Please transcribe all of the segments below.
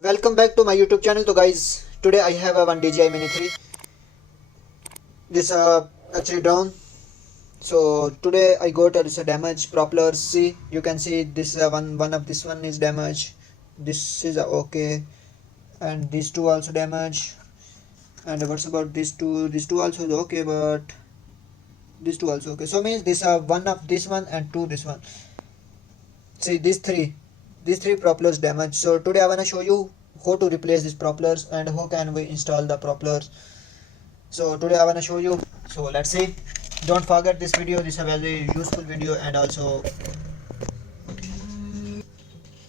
Welcome back to my YouTube channel. So guys, today I have a one DJI Mini 3. This actually down. So today I got this damaged propeller. See, you can see this one of this one is damaged. This is okay, and these two also damaged. And what's about these two? These two also is okay, but these two also okay. So means this one of this one and two this one. See these three propellers damaged. So today I wanna show you how to replace these propellers and how can we install the propellers. So today I wanna show you. So let's see. Don't forget this video. This is a very useful video, and also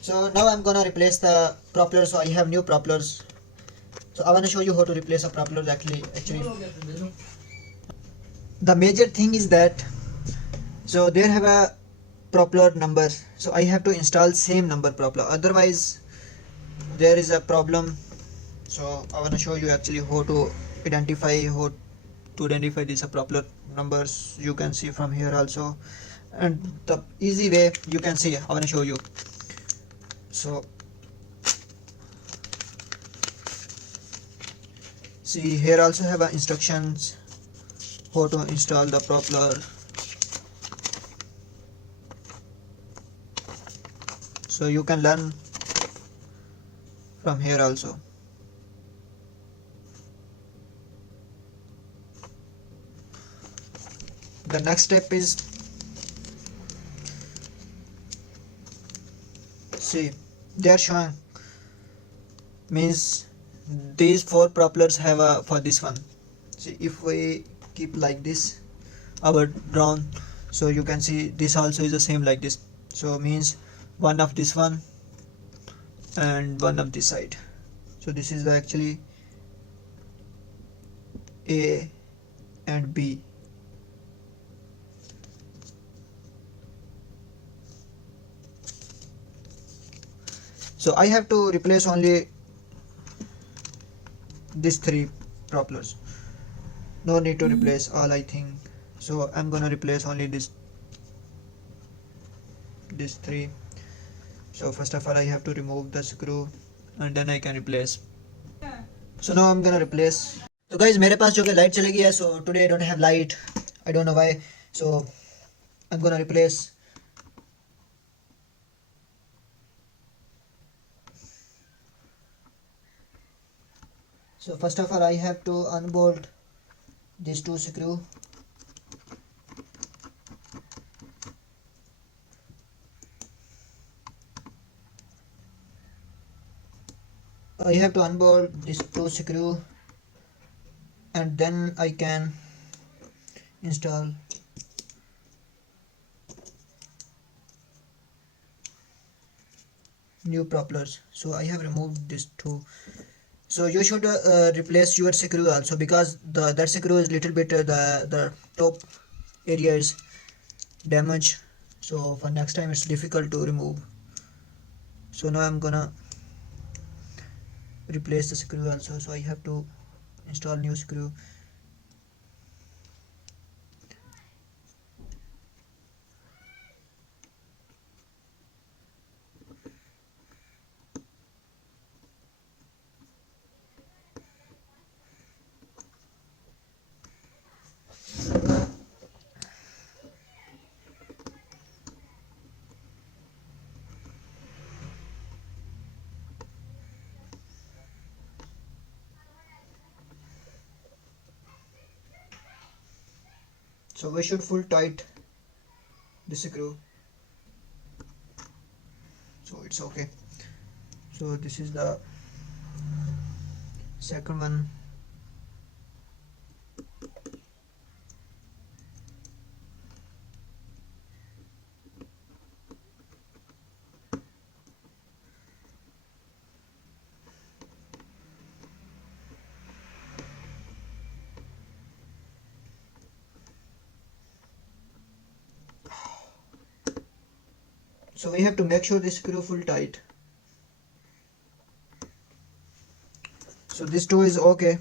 so now I'm gonna replace the propeller. So I have new propellers. So I wanna show you how to replace a propeller actually. The major thing is that so they have a propeller number, so I have to install same number propeller, otherwise there is a problem. So I want to show you actually how to identify these propeller numbers. You can see from here also, and the easy way you can see I want to show you. So see here also have instructions how to install the propeller. So you can learn from here also. The next step is, see they are showing means these four propellers have a for this one. See if we keep like this our drone, so you can see this also is the same like this. So means one of this one and one of this side. So this is the actually A and B. So I have to replace only these three propellers. No need to replace all, I think. So I'm gonna replace only these three. So first of all I have to remove the screw and then I can replace. So now I'm gonna replace. So guys मेरे पास जो कि light चली गई है, so today I don't have light. I don't know why. So I'm gonna replace. So first of all I have to unbolt these two screws. I have to unbolt these two screws, and then I can install new propellers. So I have removed these two. So you should replace your screw also, because that screw is little bit the top area is damaged. So for next time it's difficult to remove. So now I'm gonna replace the screw also. So I have to install new screw. So we should full tight the screw. So it's okay. So this is the second one. So we have to make sure the screw full tight. So this two is okay.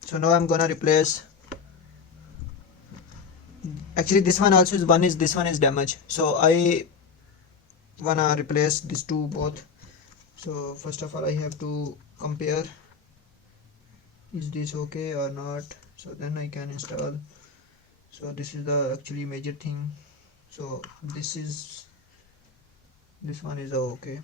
So now I'm gonna replace. Actually this one also is this one is damaged. So I wanna replace these two both. So first of all I have to compare is this okay or not, so then I can install. So this is the actually major thing. So this one is okay.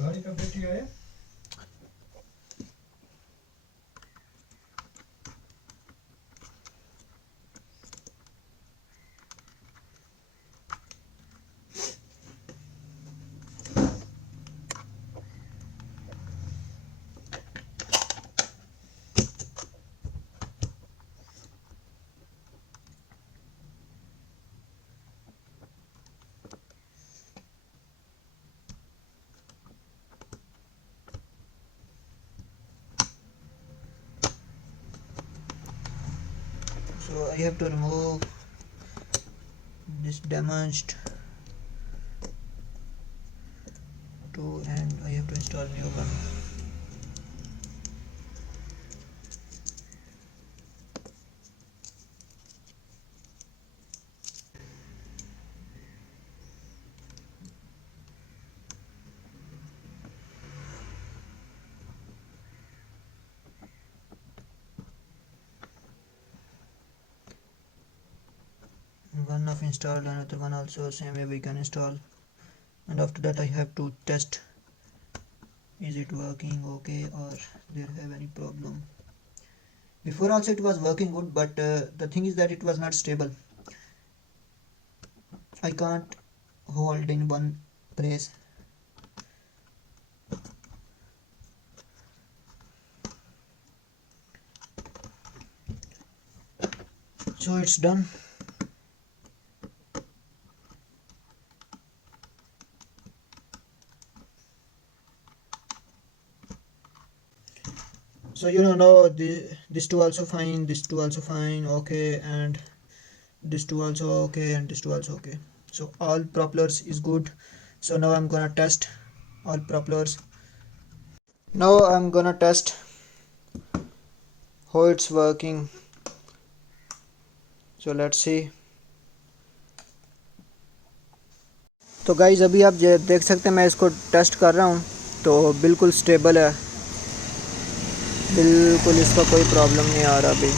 गाड़ी का battery आया So I have to remove this damaged tool and I have to install new one. One of installed, another one also same way we can install, and after that I have to test is it working okay or there have any problem. Before also it was working good, but the thing is that it was not stable. I can't hold in one place. So it's done. So now this two also fine, this two also fine, okay, and this two also okay, and this two also okay. So all propellers is good. So now I'm gonna test all propellers. Now I'm gonna test how it's working. So let's see. तो guys अभी आप देख सकते हैं मैं इसको test कर रहा हूँ, तो बिल्कुल स्टेबल है, बिल्कुल इसका कोई प्रॉब्लम नहीं आ रहा अभी।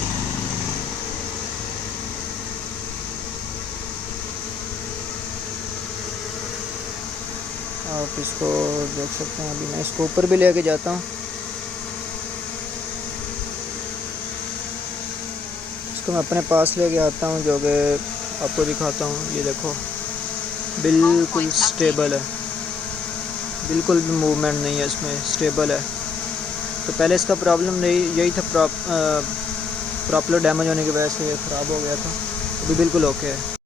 आप इसको देख सकते हैं। अभी मैं इसको ऊपर भी लेके जाता हूँ, इसको मैं अपने पास लेके आता हूँ, जो कि आपको दिखाता हूँ। ये देखो बिल्कुल स्टेबल है, बिल्कुल भी मूवमेंट नहीं है इसमें, स्टेबल है। तो पहले इसका प्रॉब्लम नहीं यही था, प्रॉपलर डैमेज होने की वजह से ये ख़राब हो गया था। अभी बिल्कुल ओके है।